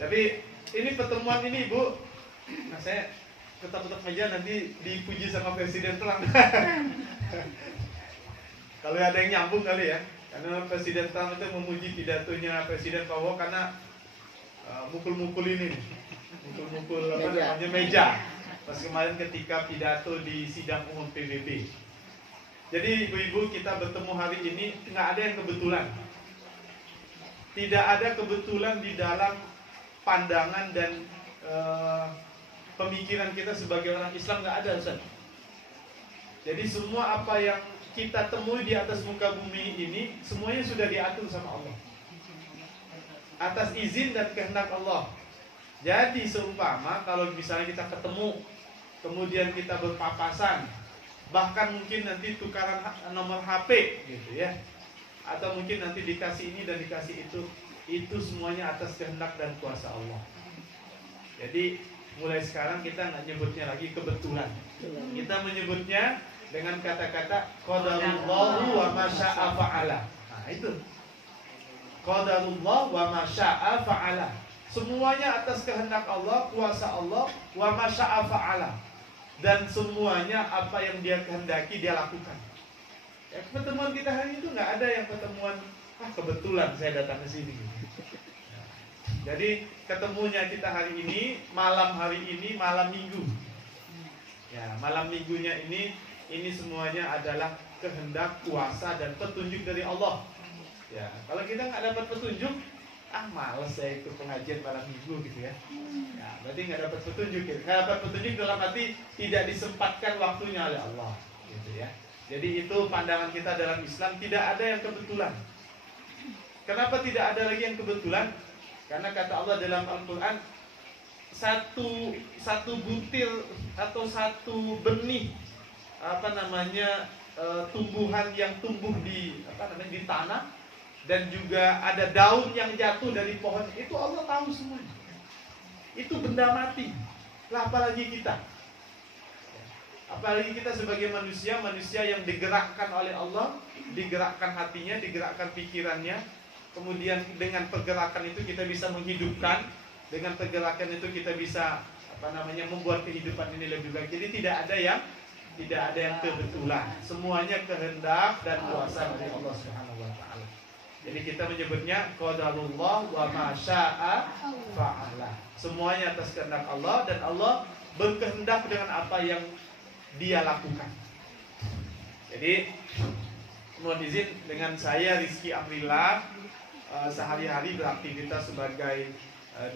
Tapi ini pertemuan ini Bu, nah saya tetap meja nanti dipuji sama Presiden Trump. Kalau ada yang nyambung kali ya, karena Presiden Trump itu memuji pidatonya Presiden Prabowo karena mukul-mukul ini, mukul-mukul apa namanya meja. Pas kemarin ketika pidato di sidang umum PBB. Jadi ibu-ibu kita bertemu hari ini nggak ada yang kebetulan. Tidak ada kebetulan di dalam pandangan dan pemikiran kita sebagai orang Islam, nggak ada, Ustaz. Jadi semua apa yang kita temui di atas muka bumi ini semuanya sudah diatur sama Allah atas izin dan kehendak Allah. Jadi seumpama kalau misalnya kita ketemu kemudian kita berpapasan, bahkan mungkin nanti tukaran nomor HP gitu ya, atau mungkin nanti dikasih ini dan dikasih itu semuanya atas kehendak dan kuasa Allah. Jadi mulai sekarang kita nggak nyebutnya lagi kebetulan, kita menyebutnya dengan kata-kata qadarullahu wa ma syaa fa'ala. Nah itu qadarullah wa ma syaa fa'ala. Semuanya atas kehendak Allah, kuasa Allah, wa ma syaa fa'ala. Dan semuanya apa yang dia kehendaki dia lakukan. Ya, pertemuan kita hari itu nggak ada yang pertemuan kebetulan saya datang ke sini. Jadi ketemunya kita hari ini, malam minggu. Ya, malam minggunya ini semuanya adalah kehendak, kuasa dan petunjuk dari Allah. Ya, kalau kita nggak dapat petunjuk, males saya ikut pengajian malam minggu gitu ya. Ya, berarti nggak dapat petunjuk. Nggak dapat petunjuk dalam arti tidak disempatkan waktunya oleh Allah, gitu ya. Jadi itu pandangan kita dalam Islam, tidak ada yang kebetulan. Kenapa tidak ada lagi yang kebetulan? Karena kata Allah dalam Al-Quran, satu butir atau satu benih tumbuhan yang tumbuh di tanah dan juga ada daun yang jatuh dari pohon, itu Allah tahu semuanya. Itu benda mati. Lah apalagi kita? Apalagi kita sebagai manusia yang digerakkan oleh Allah, digerakkan hatinya, digerakkan pikirannya. Kemudian dengan pergerakan itu kita bisa menghidupkan, dengan pergerakan itu kita bisa membuat kehidupan ini lebih baik. Jadi tidak ada yang kebetulan. Semuanya kehendak dan kuasa dari Allah Subhanahu wa taala. Jadi kita menyebutnya qadarullah wa ma syaa fa'ala. Semuanya atas kehendak Allah dan Allah berkehendak dengan apa yang Dia lakukan. Jadi mohon izin dengan saya Rizky Amrillah, sehari-hari beraktivitas sebagai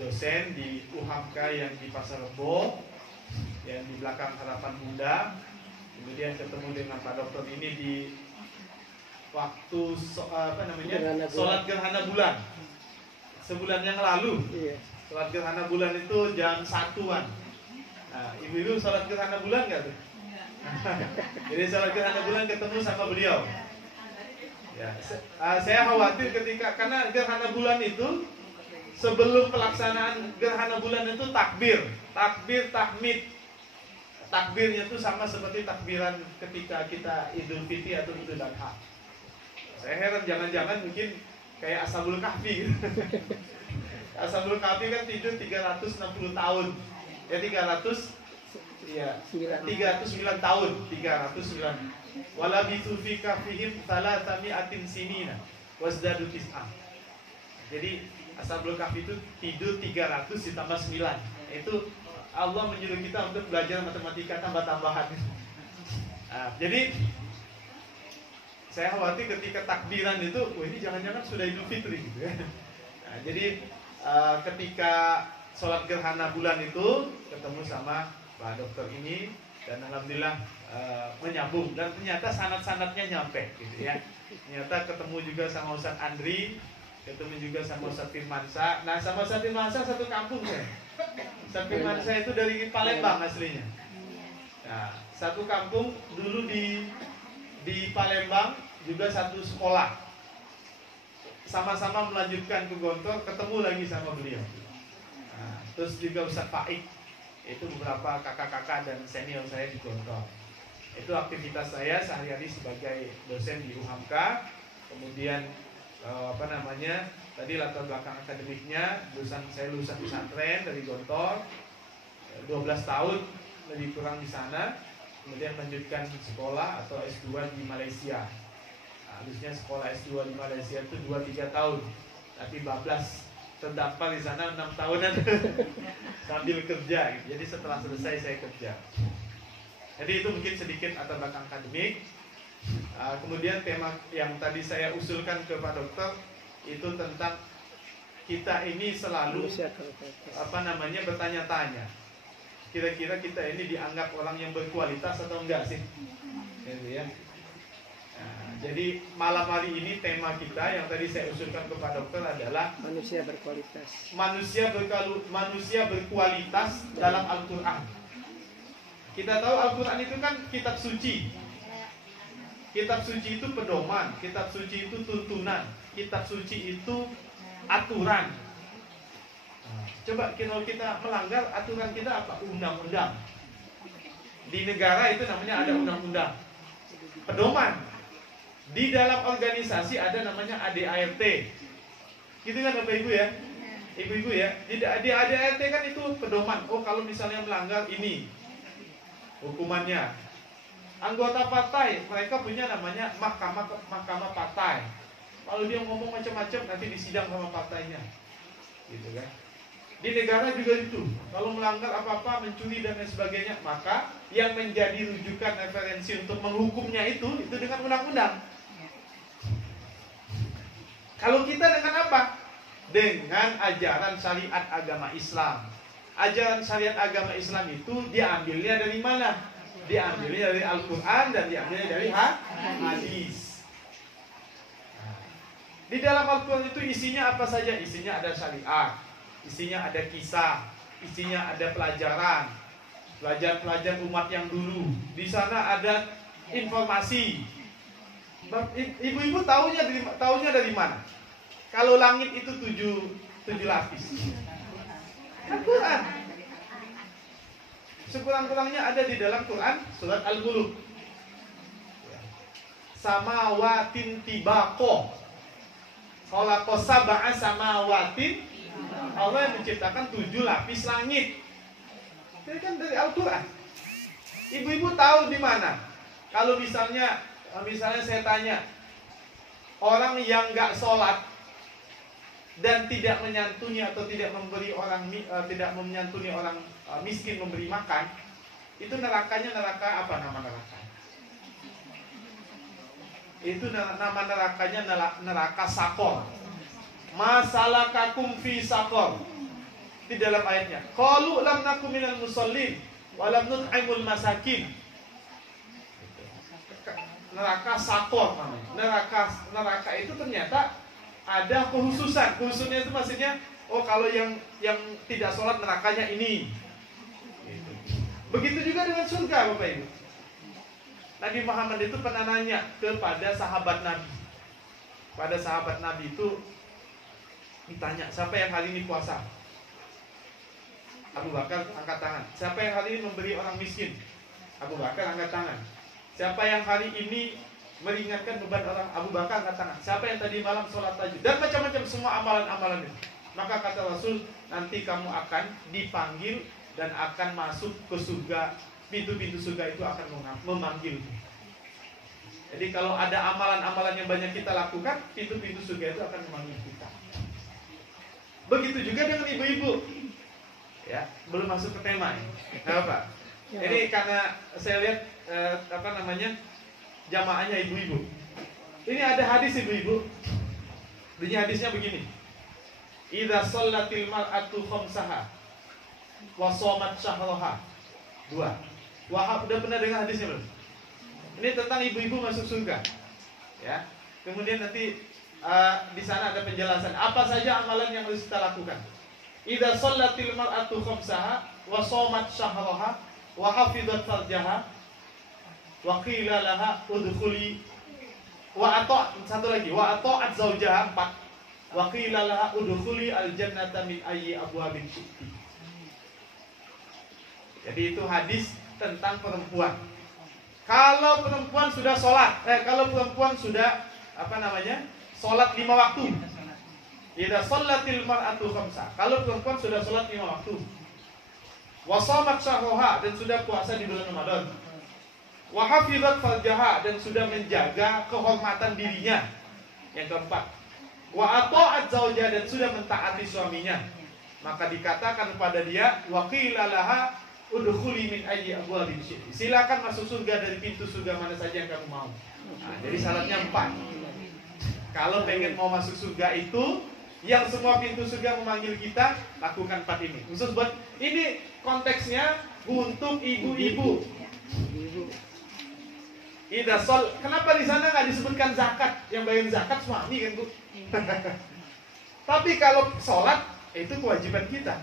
dosen di UHAMK yang di Pasar Rebo, yang di belakang Harapan Bunda. Kemudian ketemu dengan Pak Dokter ini di waktu sholat gerhana bulan sebulan yang lalu. Sholat gerhana bulan itu jam 1-an. Nah, ibu-ibu sholat gerhana bulan nggak tuh? Jadi sholat gerhana bulan ketemu sama beliau. Ya, saya khawatir karena gerhana bulan itu sebelum pelaksanaan gerhana bulan itu takbir, tahmid. Takbirnya itu sama seperti takbiran ketika kita Idul Fitri atau Idul Adha. Saya heran, jangan-jangan mungkin kayak Ashabul Kahfi gitu. Ashabul Kahfi kan tidur 360 tahun. Ya 309 tahun, 309. Wala bithu fi kahfihim 300 sinina wasdadu tis'ah. Jadi Ashabul Kahfi itu tidur 300 ditambah 9. Itu Allah menyuruh kita untuk belajar matematika tambah-tambahan. Nah, jadi saya khawatir ketika takbiran itu, ini jangan-jangan sudah Idul Fitri gitu ya. Nah, jadi ketika sholat gerhana bulan itu ketemu sama Pak Dokter ini dan alhamdulillah menyambung dan ternyata sanad-sanadnya nyampe gitu ya. Ternyata ketemu juga sama Ustaz Andri, ketemu juga sama Ustaz Firmansyah. Nah, sama Ustaz Firmansyah satu kampung saya. Ustaz Firmansyah itu dari Palembang aslinya. Nah, satu kampung dulu di Palembang juga satu sekolah. Sama-sama melanjutkan ke Gontor, ketemu lagi sama beliau. Nah, terus juga Ustaz Faik, itu beberapa kakak-kakak dan senior saya di Gontor. Itu aktivitas saya sehari-hari sebagai dosen di UHAMK. Kemudian apa namanya, tadi latar belakang akademiknya, saya lulusan pesantren dari Gontor, 12 tahun lebih kurang di sana, kemudian melanjutkan sekolah atau S2 di Malaysia. Harusnya sekolah S2 di Malaysia itu 2-3 tahun, tapi bablas terdaftar di sana 6 tahunan sambil kerja gitu. Jadi setelah selesai saya kerja. Jadi itu mungkin sedikit latar belakang akademik. Kemudian tema yang tadi saya usulkan ke Pak Dokter itu tentang kita ini selalu bertanya-tanya, kira-kira kita ini dianggap orang yang berkualitas atau enggak sih? Gitu ya. Jadi malam hari ini tema kita yang tadi saya usulkan ke Pak Dokter adalah manusia berkualitas. Manusia berkualitas dalam Al-Quran. Kita tahu Al-Quran itu kan kitab suci. Kitab suci itu pedoman, kitab suci itu tuntunan, kitab suci itu aturan. Coba kalau kita melanggar aturan kita apa? Undang-undang. Di negara itu namanya ada undang-undang. Pedoman. Di dalam organisasi ada namanya ADART. Gitu kan Bapak Ibu ya? Ibu-ibu ya. Di ADART kan itu pedoman. Oh kalau misalnya melanggar ini hukumannya. Anggota partai, mereka punya namanya mahkamah partai. Kalau dia ngomong macam-macam nanti disidang sama partainya, gitu kan? Di negara juga itu. Kalau melanggar apa-apa, mencuri dan lain sebagainya, maka yang menjadi rujukan referensi untuk menghukumnya itu dengan undang-undang. Kalau kita dengan apa? Dengan ajaran syariat agama Islam. Ajaran syariat agama Islam itu diambilnya dari mana? Diambilnya dari Al-Quran dan diambilnya dari hadis. Di dalam Al-Quran itu isinya apa saja? Isinya ada syariat, isinya ada kisah, isinya ada pelajaran umat yang dulu. Di sana ada informasi. Ibu-ibu taunya dari mana? Kalau langit itu tujuh lapis. Al-Quran. Sekurang-kurangnya ada di dalam Quran surat Al-Mulk. Samawatin tibaqo. Khalaqas sab'a samawatin. Allah yang menciptakan 7 lapis langit. Itu kan dari Al-Quran. Ibu-ibu tahu di mana? Kalau misalnya saya tanya, orang yang nggak sholat dan tidak menyantuni atau tidak menyantuni orang miskin memberi makan, itu nerakanya neraka apa nama neraka? Itu nama nerakanya neraka Sakor. Masalakakum fi Sakor. Di dalam ayatnya, qalu lam nakum minal musallin wa lam nut'imul masakin. Neraka Sakor namanya. Neraka itu ternyata ada khususnya itu maksudnya, oh kalau yang tidak sholat nerakanya ini. Begitu juga dengan surga Bapak Ibu. Nabi Muhammad itu pernah nanya kepada sahabat Nabi. Pada sahabat Nabi itu ditanya, siapa yang hari ini puasa? Abu Bakar angkat tangan. Siapa yang hari ini memberi orang miskin? Abu Bakar angkat tangan. Siapa yang hari ini meringankan beban orang? Abu Bakar angkat tangan. Siapa yang tadi malam sholat tahajud? Dan macam-macam semua amalan-amalan itu. Maka kata Rasul, nanti kamu akan dipanggil dan akan masuk ke surga. Pintu-pintu surga itu akan memanggil. Jadi kalau ada amalan-amalan yang banyak kita lakukan, pintu-pintu surga itu akan memanggil kita. Begitu juga dengan ibu-ibu. Ya, belum masuk ke tema ini. Nah, Pak. Ini karena saya lihat jamaahnya ibu-ibu. Ini ada hadis ibu-ibu. Bunyi hadisnya begini. Idza shallatil mar'atu khamsaha wa shamat syahraha. 2. Wahab udah pernah dengar hadisnya belum? Ini tentang ibu-ibu masuk surga. Ya. Kemudian nanti di sana ada penjelasan apa saja amalan yang harus kita lakukan. Idza shallatil mar'atu khamsaha wa shamat syahraha wa hafizat farjaha wa qila laha udkhuli wa ata'at zaujaha 4 wa qila laha udkhuli al-jannata min ayyi abwabin syi'ti. Jadi itu hadis tentang perempuan. Kalau perempuan sudah sholat, kalau perempuan sudah sholat 5 waktu. Idza shallatil mar'atu khamsa. Kalau perempuan sudah sholat 5 waktu. Wa shamat syahraha, dan sudah puasa di bulan Ramadan. Wa hafizat farjaha, dan sudah menjaga kehormatan dirinya. Yang keempat, wa ata'at zaujah, dan sudah mentaati suaminya. Maka dikatakan kepada dia, wa qila laha udkhuli min ayyi abwabil syi'ti. Silakan masuk surga dari pintu surga mana saja yang kamu mau. Nah, jadi syaratnya 4. Kalau pengen mau masuk surga itu, yang semua pintu surga memanggil kita, lakukan 4 ini. Khusus buat ini konteksnya untuk ibu-ibu. Kenapa di sana nggak disebutkan zakat? Yang bayar zakat suami kan, Bu? Tapi kalau sholat itu kewajiban kita.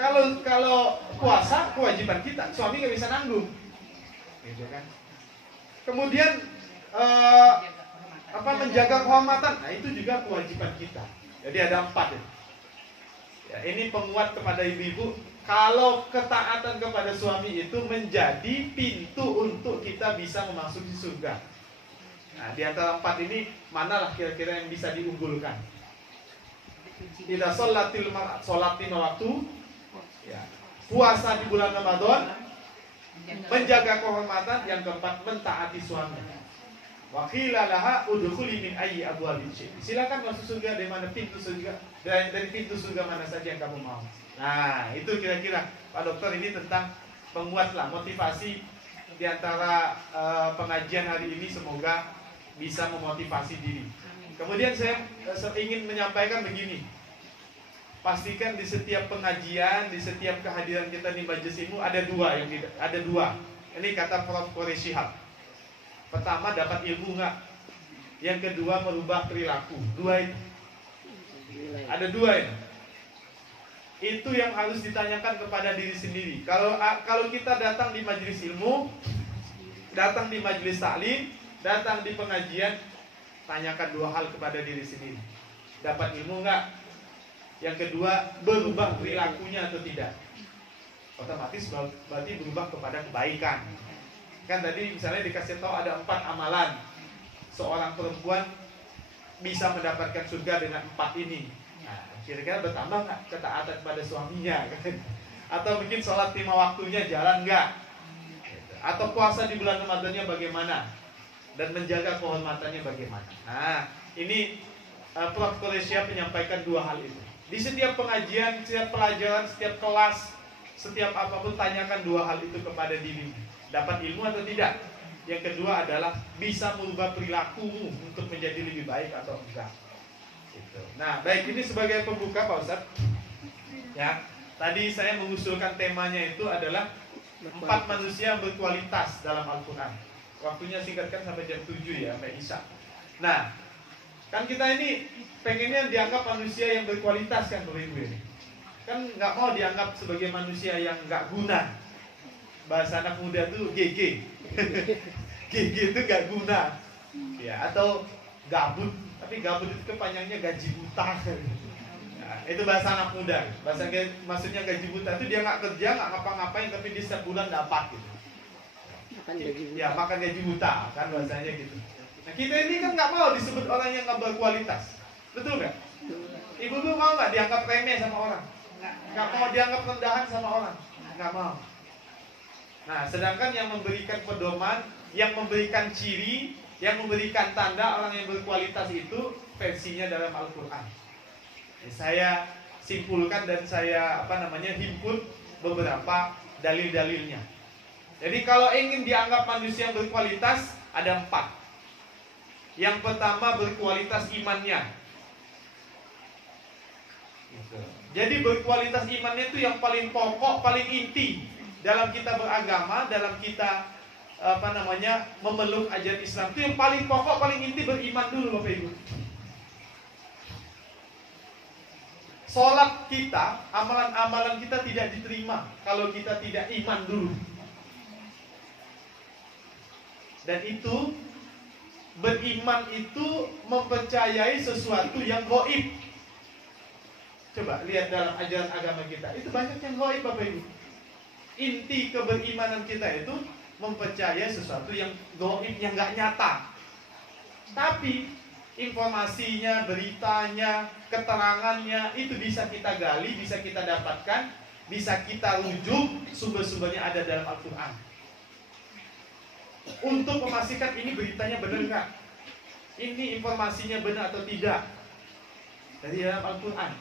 Kalau puasa kewajiban kita. Suami nggak bisa nanggung. Gitu kan? Kemudian menjaga kehormatan. Nah, itu juga kewajiban kita. Jadi ada 4 ya. Ya, ini penguat kepada ibu-ibu. Kalau ketaatan kepada suami itu menjadi pintu untuk kita bisa memasuki surga. Nah, di antara 4 ini manalah kira-kira yang bisa diunggulkan? Tidak sholat 5 waktu, ya. Puasa di bulan Ramadan, menjaga kehormatan, yang keempat mentaati suami. Wa qila laha udkhuli min ayyi abwabil syi'ti. Silakan masuk surga dari mana pintu surga, dari pintu surga mana saja yang kamu mau. Nah, itu kira-kira Pak Dokter, ini tentang penguat lah, motivasi di antara pengajian hari ini, semoga bisa memotivasi diri. Kemudian saya ingin menyampaikan begini. Pastikan di setiap pengajian, di setiap kehadiran kita di majelis ilmu ada 2. Ini kata Prof. Quraish Shihab. Pertama, dapat ilmu nggak? Yang kedua, merubah perilaku. 2 itu. Ada 2 ini. Itu yang harus ditanyakan kepada diri sendiri. Kalau kita datang di majelis ilmu, datang di majelis taklim, datang di pengajian, tanyakan 2 hal kepada diri sendiri. Dapat ilmu nggak? Yang kedua, berubah perilakunya atau tidak? Otomatis berarti berubah kepada kebaikan. Kan tadi misalnya dikasih tahu ada 4 amalan. Seorang perempuan bisa mendapatkan surga dengan 4 ini. Nah, kira-kira bertambah nggak ketaatan pada suaminya? Atau mungkin sholat 5 waktunya jalan nggak? Atau puasa di bulan Ramadannya bagaimana? Dan menjaga kehormatannya bagaimana? Nah, ini Prof. Quraish menyampaikan 2 hal itu. Di setiap pengajian, setiap pelajaran, setiap kelas, setiap apapun, tanyakan 2 hal itu kepada diri. Dapat ilmu atau tidak? Yang kedua adalah bisa merubah perilakumu untuk menjadi lebih baik atau enggak. Gitu. Nah, baik, ini sebagai pembuka Pak Ustadz. Ya, tadi saya mengusulkan temanya itu adalah 4 manusia berkualitas dalam Al-Quran. Waktunya singkatkan sampai jam 7 ya, sampai Isya. Nah, kan kita ini pengennya dianggap manusia yang berkualitas kan, Bapak Ibu ini. Kan nggak mau dianggap sebagai manusia yang nggak guna. Bahasa anak muda tuh GG. GG itu nggak guna. Ya, atau gabut. Tapi gabut itu kepanjangnya gaji buta. Nah, itu bahasa anak muda. Maksudnya gaji buta itu dia nggak kerja, nggak ngapa-ngapain, tapi di setiap bulan dapat gitu. Ya, makan gaji buta kan bahasanya gitu. Nah, kita ini kan nggak mau disebut orang yang nggak berkualitas. Betul nggak? Ibu-ibu mau nggak dianggap remeh sama orang? Nggak mau dianggap rendahan sama orang? Nggak mau. Nah, sedangkan yang memberikan pedoman, yang memberikan ciri, yang memberikan tanda orang yang berkualitas itu versinya dalam Al-Quran. Saya simpulkan dan saya himpun beberapa dalil-dalilnya. Jadi kalau ingin dianggap manusia yang berkualitas, ada 4. Yang pertama, berkualitas imannya. Jadi berkualitas imannya itu yang paling pokok, paling inti dalam kita beragama, dalam kita memeluk ajaran Islam. Itu yang paling pokok, paling inti, beriman dulu Bapak Ibu. Sholat kita, amalan-amalan kita tidak diterima kalau kita tidak iman dulu. Dan itu, beriman itu mempercayai sesuatu yang gaib. Coba lihat dalam ajaran agama kita, itu banyak yang gaib Bapak Ibu. Inti keberimanan kita itu mempercayai sesuatu yang gaib, yang gak nyata. Tapi informasinya, beritanya, keterangannya itu bisa kita gali, bisa kita dapatkan, bisa kita rujuk, sumber-sumbernya ada dalam Al-Quran. Untuk memastikan ini beritanya benar nggak, ini informasinya benar atau tidak dari dalam Al-Quran.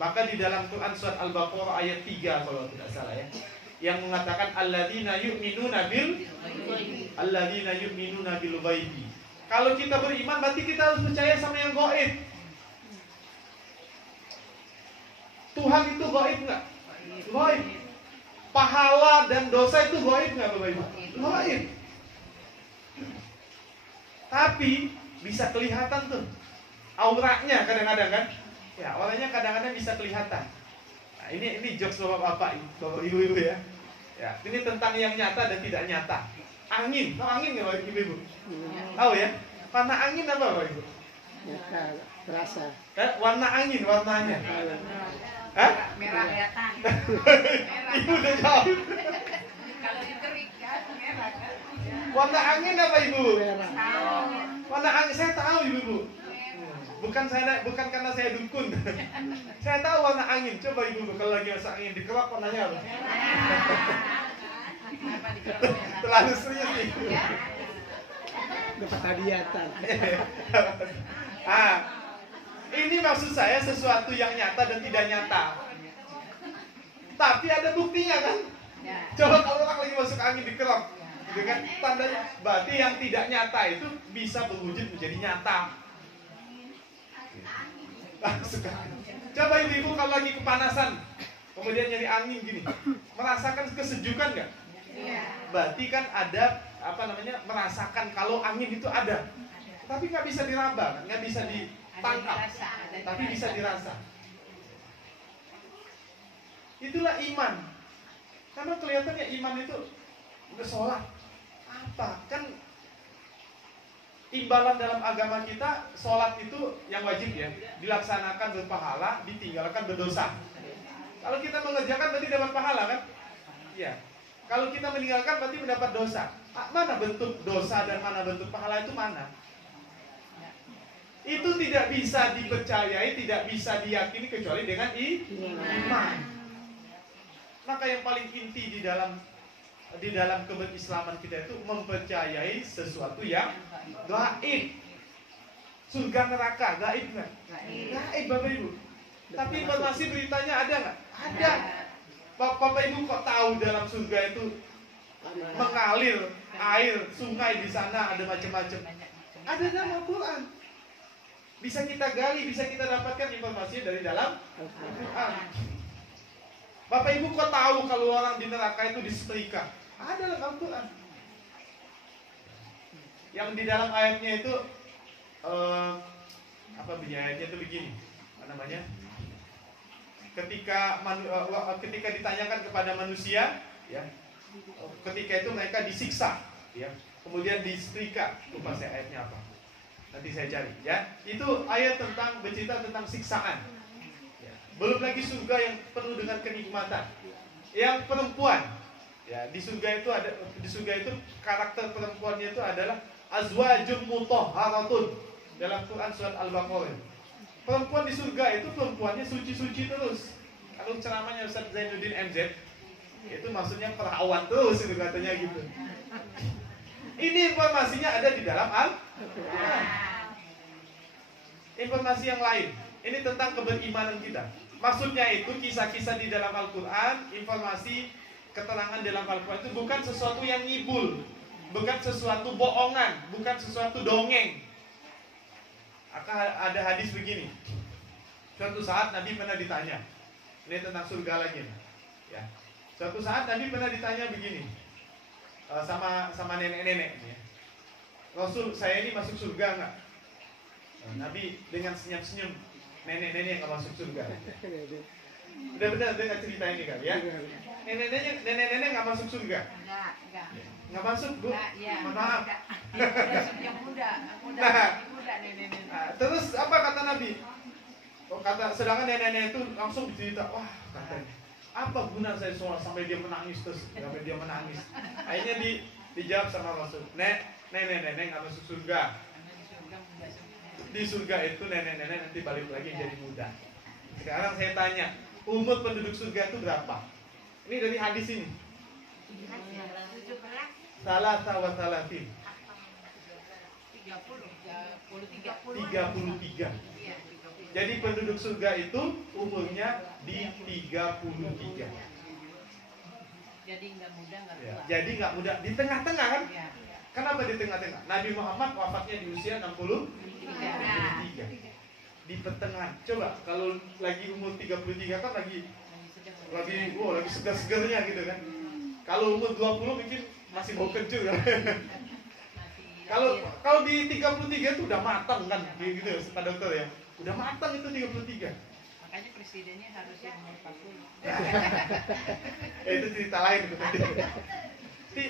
Maka di dalam Quran surat Al-Baqarah ayat 3 kalau tidak salah ya, yang mengatakan alladzina yu'minuna bil ghaibi. Kalau kita beriman berarti kita harus percaya sama yang gaib. Tuhan itu gaib nggak? Gaib. Pahala dan dosa itu gaib nggak Bapak Ibu? Gaib. Tapi bisa kelihatan tuh auranya kadang-kadang kan? Ya, auranya kadang-kadang bisa kelihatan. Nah, ini jokes Bapak-bapak, Bapak Ibu-ibu ya. Ya, ini tentang yang nyata dan tidak nyata. Angin, tahu angin nggak Bapak Ibu? Tahu ya? Warna angin apa Bapak Ibu? Nyata, terasa. Warna angin, warnanya. Hah? Merah kelihatan. Ibu udah jawab. Kalau diterik kan merah kan. Warna angin apa Ibu? Merah. Warna angin saya tahu Ibu. Bukan karena saya dukun. Saya tahu warna angin. Coba Ibu kalau lagi masak angin dikerap warnanya apa? Terlalu serius nih. Dapat hadiatan. Ini maksud saya sesuatu yang nyata dan tidak nyata. Tapi ada buktinya kan? Coba kalau orang lagi masuk angin dikerap, gitu kan? Tandanya berarti yang tidak nyata itu bisa berwujud menjadi nyata. Coba ibu-ibu kalau lagi kepanasan, kemudian nyari angin gini, merasakan kesejukan nggak? Berarti kan ada merasakan kalau angin itu ada, tapi nggak bisa diraba, nggak bisa ditangkap, tapi bisa dirasa. Itulah iman. Karena kelihatannya iman itu udah sholat apa kan? Imbalan dalam agama kita, sholat itu yang wajib ya, dilaksanakan berpahala, ditinggalkan berdosa. Kalau kita mengerjakan berarti dapat pahala kan? Iya. Kalau kita meninggalkan berarti mendapat dosa. Mana bentuk dosa dan mana bentuk pahala itu mana? Itu tidak bisa dipercayai, tidak bisa diyakini kecuali dengan iman. Maka yang paling inti di dalam keberislaman kita itu mempercayai sesuatu yang gaib. Surga neraka gaib nggak? Gaib Bapak Ibu. Tapi informasi beritanya ada nggak? Ada. Bapak Ibu kok tahu dalam surga itu mengalir air, sungai di sana ada macam-macam. Ada dalam Al-Quran. Bisa kita gali, bisa kita dapatkan informasi dari dalam Al-Quran. Bapak Ibu kok tahu kalau orang di neraka itu disetrika? Ada dalam Al-Quran. Yang di dalam ayatnya itu bunyi ayatnya itu begini, apa namanya? Ketika ditanyakan kepada manusia, ya, ketika itu mereka disiksa, ya, kemudian disetrika. Lupa saya ayatnya apa? Nanti saya cari, ya. Itu ayat tentang bercerita tentang siksaan. Ya. Belum lagi surga yang penuh dengan kenikmatan. Yang perempuan, ya, di surga itu karakter perempuannya itu adalah azwajun mutahharatun dalam Quran surat Al-Baqarah. Perempuan di surga itu perempuannya suci-suci terus. Kalau ceramahnya Ustaz Zainuddin MZ, itu maksudnya perawan terus itu katanya gitu. Ini informasinya ada di dalam Al-Quran. Informasi yang lain, ini tentang keberimanan kita. Maksudnya itu kisah-kisah di dalam Al-Quran, informasi keterangan dalam Al-Quran itu bukan sesuatu yang ngibul, bukan sesuatu bohongan, bukan sesuatu dongeng. Ada hadis begini. Suatu saat Nabi pernah ditanya, ini tentang surga lagi, ya. Suatu saat Nabi pernah ditanya begini, sama nenek-nenek, ya. Rasul, saya ini masuk surga nggak? Nabi dengan senyum-senyum, nenek-nenek nggak masuk surga. Benar-benar dengar cerita ini kali ya. Nenek-nenek nggak masuk surga. Nggak masuk Bu. Mohon maaf. Yang muda nenek-nenek. Terus apa kata Nabi? Sedangkan nenek-nenek itu langsung cerita, wah katanya, apa guna saya sholat sampai dia menangis terus, sampai dia menangis. Akhirnya dijawab sama Rasul, nenek nggak masuk surga. di surga itu nenek-nenek nanti balik lagi jadi muda. Sekarang saya tanya, umur penduduk surga itu berapa? Ini dari hadis ini. 17. Salah wa salatin. 33. 33. Iya, 33. Jadi penduduk surga itu umurnya di 33. Jadi nggak muda nggak Ya, tua. jadi nggak muda, di tengah-tengah kan? Iya. Kenapa di tengah-tengah? Nabi Muhammad wafatnya di usia 63. Tiga. Di pertengahan. Coba kalau lagi umur 33 kan lagi segar-segarnya gitu kan. Kalau umur 20 mungkin masih mau kencur kan. Kalau di 33 itu udah matang kan, gitu Pak Dokter ya. Udah matang itu 33. Makanya presidennya harus yang umur 40. Itu cerita lain itu.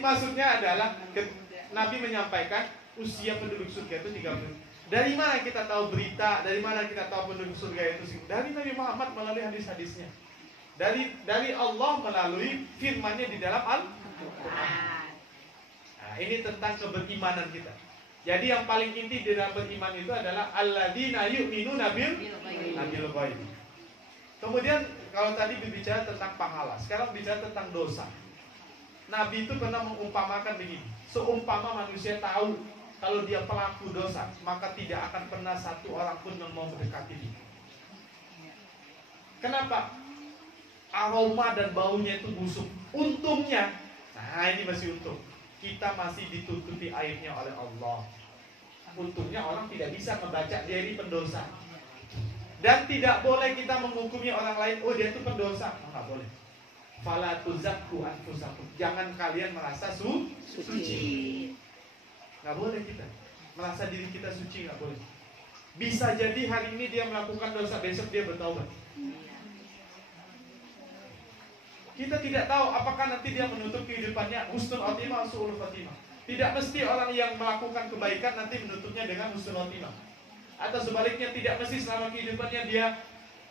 Maksudnya adalah Nabi menyampaikan usia penduduk surga itu 30. Dari mana kita tahu berita? Dari mana kita tahu penduduk surga itu? Dari Nabi Muhammad melalui hadis-hadisnya. Dari Allah melalui firman-Nya di dalam Al-Qur'an. Nah, ini tentang keberimanan kita. Jadi yang paling inti di dalam beriman itu adalah alladzina yu'minuna bil ghaib. Kemudian kalau tadi berbicara tentang pahala, sekarang bicara tentang dosa. Nabi itu pernah mengumpamakan begini. Seumpama manusia tahu kalau dia pelaku dosa, maka tidak akan pernah satu orang pun yang mau mendekati dia. Kenapa? Aroma dan baunya itu busuk. Untungnya, nah ini masih untung, kita masih ditutupi aibnya oleh Allah. Untungnya orang tidak bisa membaca dia ini pendosa. Dan tidak boleh kita menghukumi orang lain, oh dia itu pendosa. Nggak boleh. Fala tuzakku anfusakum. Jangan kalian merasa suci. Nggak boleh kita merasa diri kita suci, nggak boleh. Bisa jadi hari ini dia melakukan dosa, besok dia bertaubat. Kita tidak tahu apakah nanti dia menutup kehidupannya husnul khotimah atau su'ul khotimah. Tidak mesti orang yang melakukan kebaikan nanti menutupnya dengan husnul khotimah. Atau sebaliknya, tidak mesti selama kehidupannya dia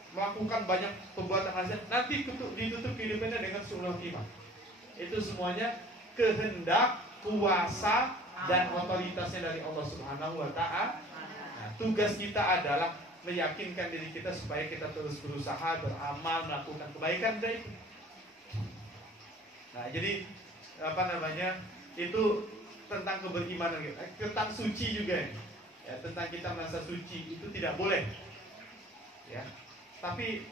melakukan banyak perbuatan maksiat, nanti ditutup kehidupannya dengan su'ul khotimah. Itu semuanya kehendak, kuasa dan otoritasnya dari Allah Subhanahu wa Ta'ala. Nah, tugas kita adalah meyakinkan diri kita supaya kita terus berusaha, beramal, melakukan kebaikan dari itu. Nah, jadi itu tentang keberimanan kita, tentang suci juga ya, tentang kita merasa suci itu tidak boleh. Ya. Tapi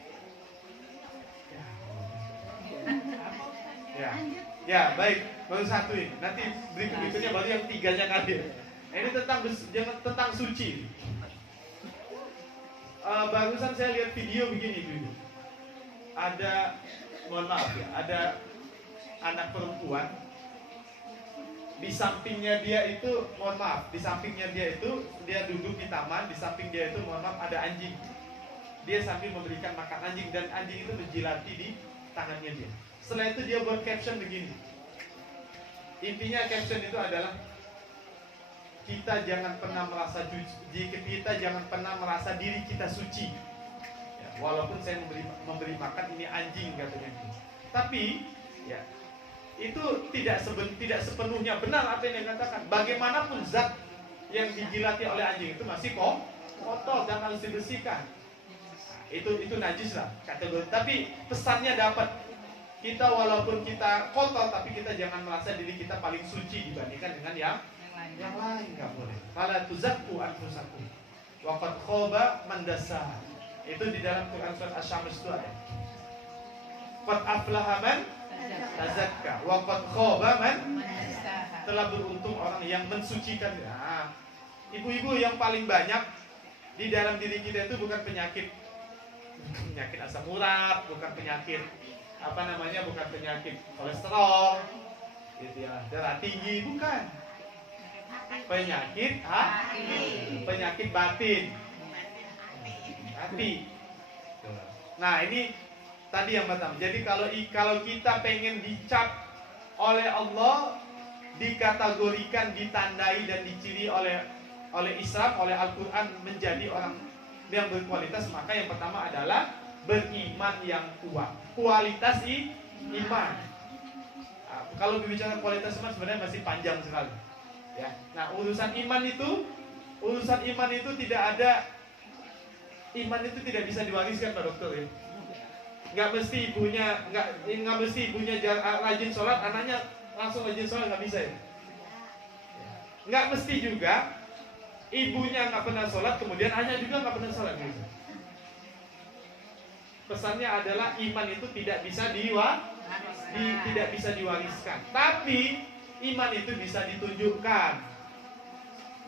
ya baik, baru satu ini. Nanti berikutnya baru yang tiganya kali. Ini tentang suci. Barusan saya lihat video begini dulu. Mohon maaf ya, ada anak perempuan di sampingnya dia itu, mohon maaf, di sampingnya dia itu dia duduk di taman, di samping dia itu, mohon maaf, ada anjing. Dia sambil memberikan makan anjing dan anjing itu menjilati di tangannya dia. Setelah itu dia buat caption begini. Intinya caption itu adalah kita jangan pernah merasa diri kita suci. Ya, walaupun saya memberi makan ini anjing katanya. Tapi ya itu tidak sepenuhnya benar apa yang dikatakan. Bagaimanapun zat yang dijilati oleh anjing itu masih kotor dan harus dibersihkan. Itu najis lah kategori. Tapi pesannya dapat. Kita walaupun kita kotor, tapi kita jangan merasa diri kita paling suci dibandingkan dengan yang lain. Nggak boleh. Fala tuzakku anfusakum wa qad khaba man dassaha. Itu di dalam Quran surat Asy-Syams itu ada. Qad aflaha man tazakka wa qad khaba man dassaha. Telah beruntung orang yang mensucikan. Nah, ibu-ibu yang paling banyak di dalam diri kita itu bukan penyakit asam urat, bukan penyakit bukan penyakit kolesterol, gitu ya, darah tinggi, bukan. Penyakit penyakit batin, hati. Nah ini tadi yang pertama. Jadi kalau kita pengen dicap oleh Allah, dikategorikan, ditandai dan diciri oleh Islam, oleh Al-Quran menjadi orang yang berkualitas, maka yang pertama adalah beriman yang kuat. Kualitas iman. Kalau berbicara kualitas iman sebenarnya masih panjang sekali. Ya. Nah, urusan iman itu Urusan iman itu tidak ada. Iman itu tidak bisa diwariskan, Pak Dokter ya. Nggak mesti ibunya rajin sholat, anaknya langsung rajin sholat, nggak bisa ya. Nggak mesti juga ibunya nggak pernah sholat, kemudian anaknya juga nggak pernah sholat gitu. Pesannya adalah iman itu tidak bisa tidak bisa diwariskan. Tapi iman itu bisa ditunjukkan.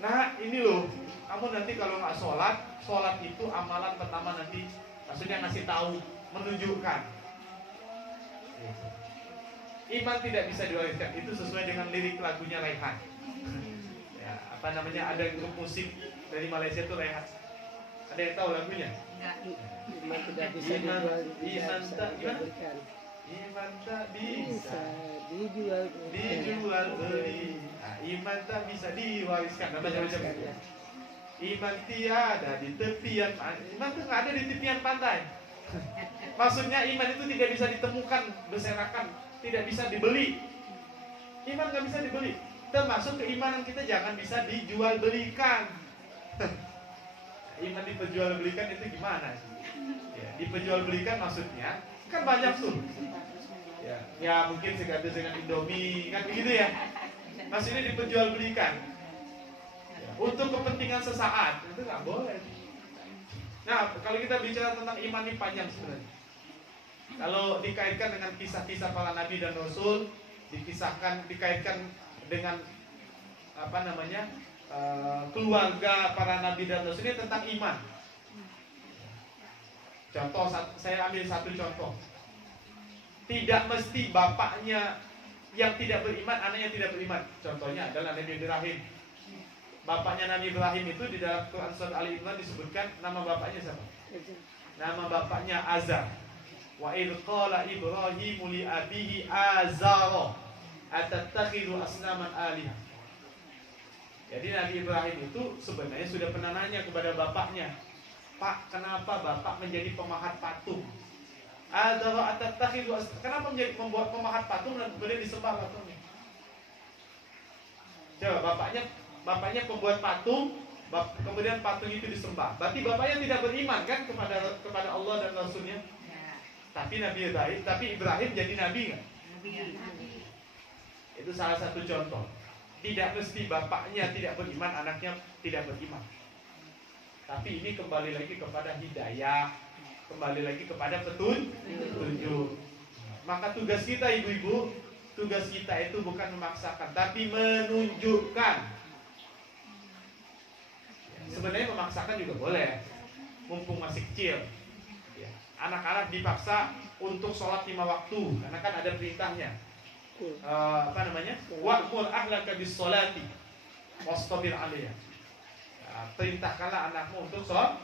Nah ini loh, kamu nanti kalau nggak sholat itu amalan pertama nanti, maksudnya ngasih tahu, menunjukkan. Iman tidak bisa diwariskan, itu sesuai dengan lirik lagunya Raihan. Ya, apa namanya, ada grup musik dari Malaysia tuh Raihan. Ada yang tahu lagunya? Iman tidak bisa Iman tak diberikan. Iman tak bisa dijual beli. Nah, iman tak bisa diwariskan. Macam-macam. Iman tiada di tepian. Iman itu nggak ada di tepian pantai. Maksudnya iman itu tidak bisa ditemukan berserakan, tidak bisa dibeli. Iman nggak bisa dibeli. Termasuk keimanan kita jangan bisa dijual belikan. Iman diperjualbelikan itu gimana sih? Ya, diperjualbelikan maksudnya kan banyak tuh. Ya mungkin segaris dengan Indomie kan begitu ya. Maksudnya diperjualbelikan. Ya, untuk kepentingan sesaat itu nggak boleh. Nah kalau kita bicara tentang iman ini panjang sebenarnya. Kalau dikaitkan dengan kisah-kisah para nabi dan rasul, dikaitkan dengan apa namanya, keluarga para nabi dan rasul ini tentang iman. Contoh, saya ambil satu contoh. Tidak mesti bapaknya yang tidak beriman, anaknya tidak beriman. Contohnya adalah Nabi Ibrahim. Bapaknya Nabi Ibrahim itu di dalam Quran Surat Ali Imran disebutkan nama bapaknya siapa? Nama bapaknya Azar. Wa idh qala Ibrahimu li abihi Azara atattakhidhu asnaman alihah. Jadi Nabi Ibrahim itu sebenarnya sudah pernah nanya kepada bapaknya, Pak, kenapa bapak menjadi pemahat patung? Azara atattakhidhu asnaman. Kenapa membuat pemahat patung dan kemudian disembah patungnya? Coba bapaknya pembuat patung, kemudian patung itu disembah. Berarti bapaknya tidak beriman kan kepada Allah dan Rasulnya. Tapi Ibrahim jadi nabi nggak? Itu salah satu contoh. Tidak mesti bapaknya tidak beriman, anaknya tidak beriman. Tapi ini kembali lagi kepada hidayah, kembali lagi kepada petunjuk. Maka tugas kita ibu-ibu, tugas kita itu bukan memaksakan, tapi menunjukkan. Sebenarnya memaksakan juga boleh, mumpung masih kecil. Anak-anak dipaksa untuk sholat 5 waktu, karena kan ada perintahnya. Apa namanya? Wa'mur ahlaka bis-sholati wastabir 'alaiha. Perintahkanlah anakmu untuk sholat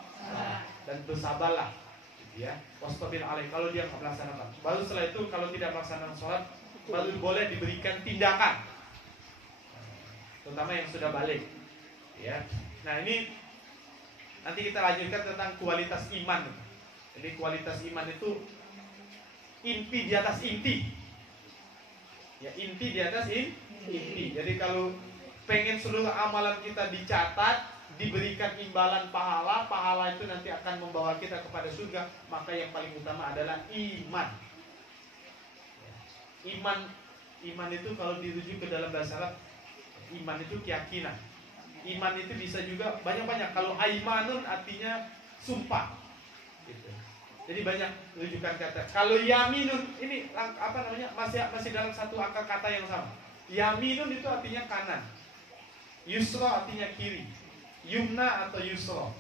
dan bersabarlah, gitu ya. Wastabir 'alaiha. Kalau dia tidak melaksanakan, baru setelah itu kalau tidak melaksanakan sholat, baru boleh diberikan tindakan, terutama yang sudah balik, ya. Nah ini nanti kita lanjutkan tentang kualitas iman. Jadi kualitas iman itu inti di atas inti. Ya, inti di atas inti. Jadi kalau pengen seluruh amalan kita dicatat, diberikan imbalan pahala itu nanti akan membawa kita kepada surga, maka yang paling utama adalah iman. Iman itu kalau dirujuk ke dalam bahasa Arab, iman itu keyakinan. Iman itu bisa juga banyak-banyak. Kalau aimanun artinya sumpah. Gitu. Jadi banyak rujukan kata. Kalau yaminun ini apa namanya, masih dalam satu akar kata yang sama. Yaminun itu artinya kanan. Yusra artinya kiri. Yumna atau yusra.